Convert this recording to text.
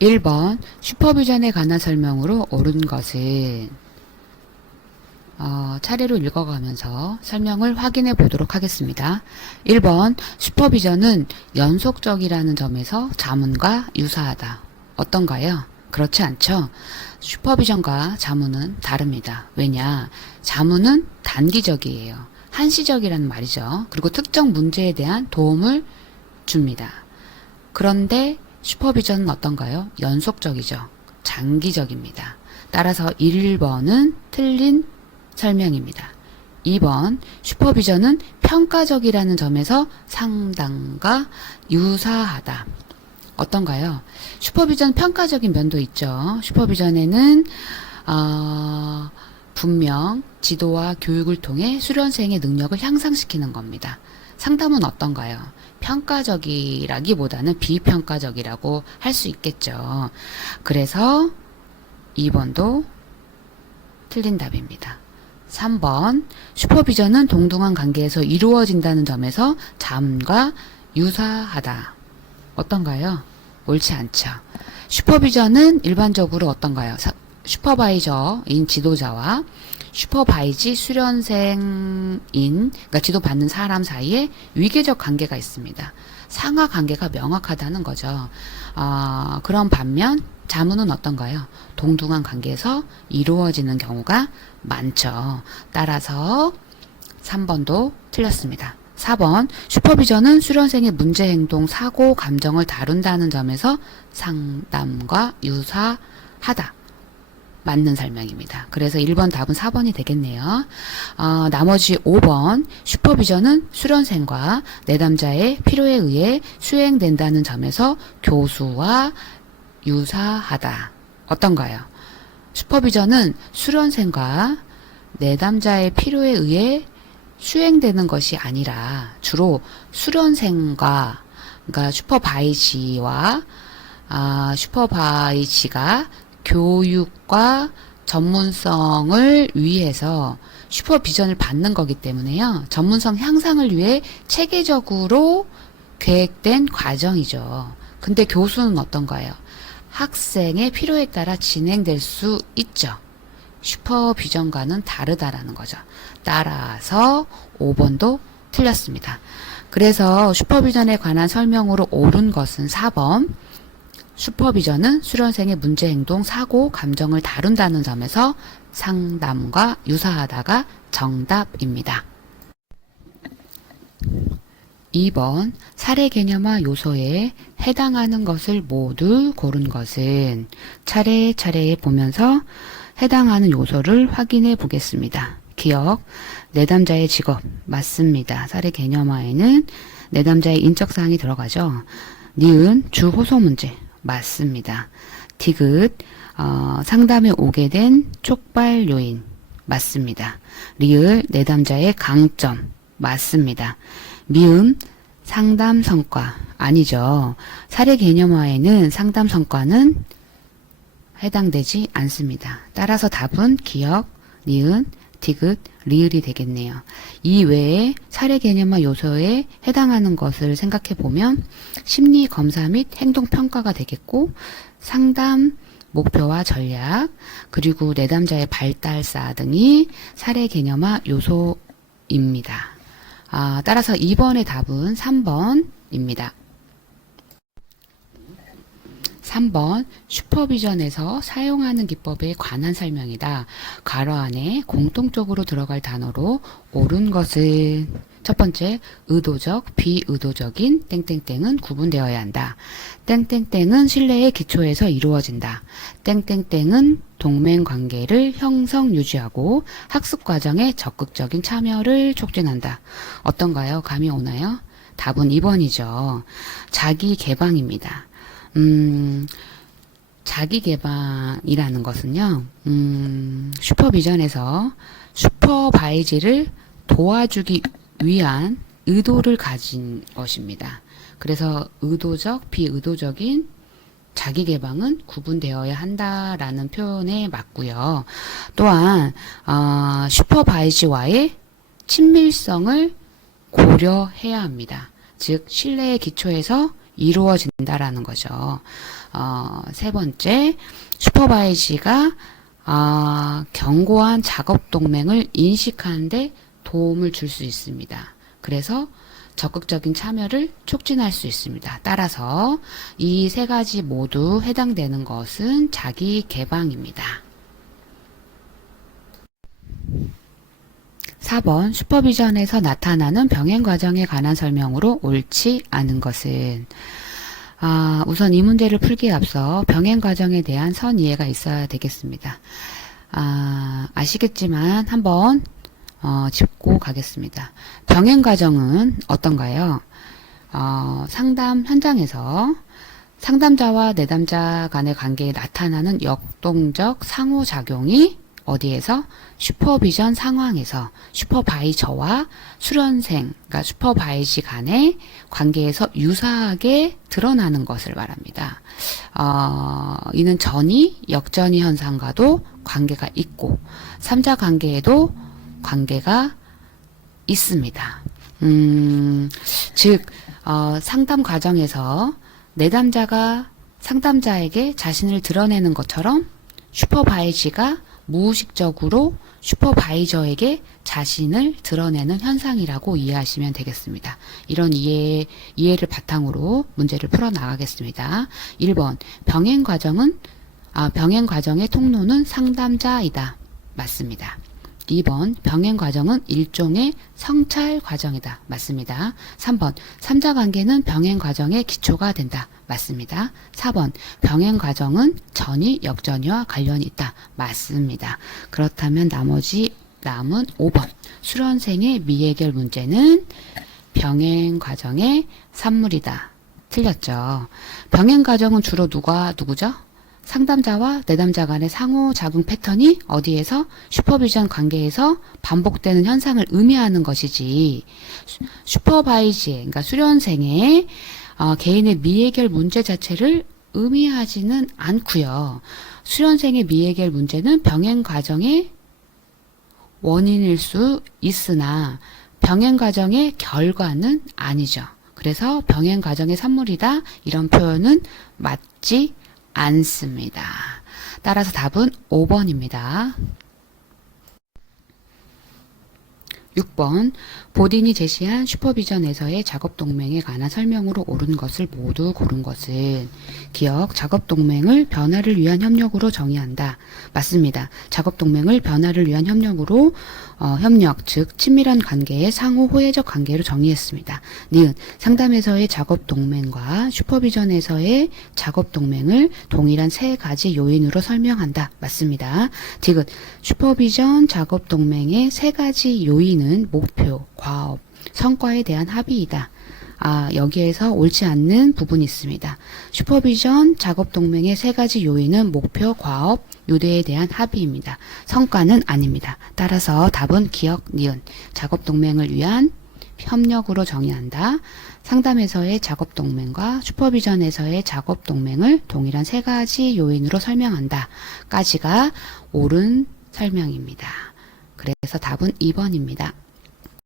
1번 슈퍼비전에 관한 설명으로 옳은 것은 차례로 읽어가면서 설명을 확인해 보도록 하겠습니다. 1번 슈퍼비전은 연속적이라는 점에서 자문과 유사하다. 어떤가요? 그렇지 않죠? 슈퍼비전과 자문은 다릅니다. 왜냐? 자문은 단기적이에요. 한시적이라는 말이죠. 그리고 특정 문제에 대한 도움을 줍니다. 그런데 슈퍼비전은 어떤가요? 연속적이죠. 장기적입니다. 따라서 1번은 틀린 설명입니다. 2번 슈퍼비전은 평가적이라는 점에서 상담과 유사하다. 어떤가요? 슈퍼비전 평가적인 면도 있죠. 슈퍼비전에는 분명 지도와 교육을 통해 수련생의 능력을 향상시키는 겁니다. 상담은 어떤가요? 평가적이라기보다는 비평가적이라고 할 수 있겠죠. 그래서 2번도 틀린 답입니다. 3번 슈퍼비전은 동등한 관계에서 이루어진다는 점에서 자문과 유사하다. 어떤가요? 옳지 않죠. 슈퍼비전은 일반적으로 어떤가요? 슈퍼바이저인 지도자와 슈퍼바이지 수련생인, 그러니까 지도받는 사람 사이에 위계적 관계가 있습니다. 상하 관계가 명확하다는 거죠. 그런 반면 자문은 어떤가요? 동등한 관계에서 이루어지는 경우가 많죠. 따라서 3번도 틀렸습니다. 4번 슈퍼비전은 수련생의 문제 행동, 사고, 감정을 다룬다는 점에서 상담과 유사하다. 맞는 설명입니다. 그래서 1번 답은 4번이 되겠네요. 나머지 5번 슈퍼비전은 수련생과 내담자의 필요에 의해 수행된다는 점에서 교수와 유사하다. 어떤가요? 슈퍼비전은 수련생과 내담자의 필요에 의해 수행되는 것이 아니라 주로 수련생과, 그러니까 슈퍼바이지와 슈퍼바이지가 교육과 전문성을 위해서 슈퍼비전을 받는 거기 때문에요. 전문성 향상을 위해 체계적으로 계획된 과정이죠. 근데 교수는 어떤가요? 학생의 필요에 따라 진행될 수 있죠. 슈퍼비전과는 다르다라는 거죠. 따라서 5번도 틀렸습니다. 그래서 슈퍼비전에 관한 설명으로 옳은 것은 4번. 슈퍼비전은 수련생의 문제 행동, 사고, 감정을 다룬다는 점에서 상담과 유사하다가 정답입니다. 2번 사례 개념화 요소에 해당하는 것을 모두 고른 것은 차례차례 보면서 해당하는 요소를 확인해 보겠습니다. 기억, 내담자의 직업 맞습니다. 사례 개념화에는 내담자의 인적사항이 들어가죠. 니은, 주 호소 문제 맞습니다. 디귿, 상담에 오게 된 촉발 요인 맞습니다. 리을, 내담자의 강점 맞습니다. 미음, 상담 성과 아니죠. 사례 개념화에는 상담 성과는 해당되지 않습니다. 따라서 답은 기억, 니은, 디귿, 리을이 되겠네요. 이 외에 사례 개념화 요소에 해당하는 것을 생각해 보면 심리 검사 및 행동 평가가 되겠고 상담 목표와 전략 그리고 내담자의 발달사 등이 사례 개념화 요소입니다. 따라서 2번의 답은 3번입니다. 3번 슈퍼비전에서 사용하는 기법에 관한 설명이다. 괄호 안에 공통적으로 들어갈 단어로 옳은 것은 첫 번째, 의도적, 비의도적인 땡땡땡은 구분되어야 한다. 땡땡땡은 신뢰의 기초에서 이루어진다. 땡땡땡은 동맹관계를 형성 유지하고 학습과정에 적극적인 참여를 촉진한다. 어떤가요? 감이 오나요? 답은 2번이죠. 자기 개방입니다. 자기 개방이라는 것은요, 슈퍼비전에서 슈퍼바이지를 도와주기 위한 의도를 가진 것입니다. 그래서 의도적, 비의도적인 자기 개방은 구분되어야 한다라는 표현에 맞고요. 또한 슈퍼바이지와의 친밀성을 고려해야 합니다. 즉 신뢰의 기초에서 이루어진다라는 거죠. 세 번째, 슈퍼바이지가 견고한 작업 동맹을 인식하는데 도움을 줄 수 있습니다. 그래서 적극적인 참여를 촉진할 수 있습니다. 따라서 이 세 가지 모두 해당되는 것은 자기 개방입니다. 4번 슈퍼비전에서 나타나는 병행 과정에 관한 설명으로 옳지 않은 것은 우선 이 문제를 풀기에 앞서 병행 과정에 대한 선 이해가 있어야 되겠습니다. 아시겠지만 한번 짚고 가겠습니다. 병행 과정은 어떤가요? 상담 현장에서 상담자와 내담자 간의 관계에 나타나는 역동적 상호작용이 어디에서? 슈퍼비전 상황에서 슈퍼바이저와 수련생, 그러니까 슈퍼바이지 간의 관계에서 유사하게 드러나는 것을 말합니다. 이는 전이, 역전이 현상과도 관계가 있고 3자 관계에도 관계가 있습니다. 즉 상담 과정에서 내담자가 상담자에게 자신을 드러내는 것처럼 슈퍼바이지가 무의식적으로 슈퍼바이저에게 자신을 드러내는 현상이라고 이해하시면 되겠습니다. 이런 이해를 바탕으로 문제를 풀어 나가겠습니다. 1번 병행 과정의 통로는 상담자이다. 맞습니다. 2번 병행 과정은 일종의 성찰 과정이다. 맞습니다. 3번 3자 관계는 병행 과정의 기초가 된다. 맞습니다. 4번 병행 과정은 전이, 역전이와 관련이 있다. 맞습니다. 그렇다면 나머지 남은 5번 수련생의 미해결 문제는 병행 과정의 산물이다. 틀렸죠. 병행 과정은 주로 누구죠? 상담자와 내담자 간의 상호작용 패턴이 어디에서? 슈퍼비전 관계에서 반복되는 현상을 의미하는 것이지 슈퍼바이지, 그러니까 수련생의 개인의 미해결 문제 자체를 의미하지는 않고요. 수련생의 미해결 문제는 병행 과정의 원인일 수 있으나 병행 과정의 결과는 아니죠. 그래서 병행 과정의 산물이다. 이런 표현은 맞지 않습니다. 따라서 답은 5번입니다. 6번 보딘이 제시한 슈퍼비전에서의 작업동맹에 관한 설명으로 옳은 것을 모두 고른 것은 기억, 작업동맹을 변화를 위한 협력으로 정의한다. 맞습니다. 작업동맹을 변화를 위한 협력으로 협력, 즉 친밀한 관계의 상호 호혜적 관계로 정의했습니다. 니은 상담에서의 작업동맹과 슈퍼비전에서의 작업동맹을 동일한 세 가지 요인으로 설명한다. 맞습니다. 디귿 슈퍼비전 작업동맹의 세 가지 요인은 목표, 과업, 성과에 대한 합의이다. 여기에서 옳지 않는 부분이 있습니다. 슈퍼비전 작업동맹의 세 가지 요인은 목표, 과업, 요대에 대한 합의입니다. 성과는 아닙니다. 따라서 답은 기억, 니은 작업동맹을 위한 협력으로 정의한다. 상담에서의 작업동맹과 슈퍼비전에서의 작업동맹을 동일한 세 가지 요인으로 설명한다. 까지가 옳은 설명입니다. 그래서 답은 2번입니다.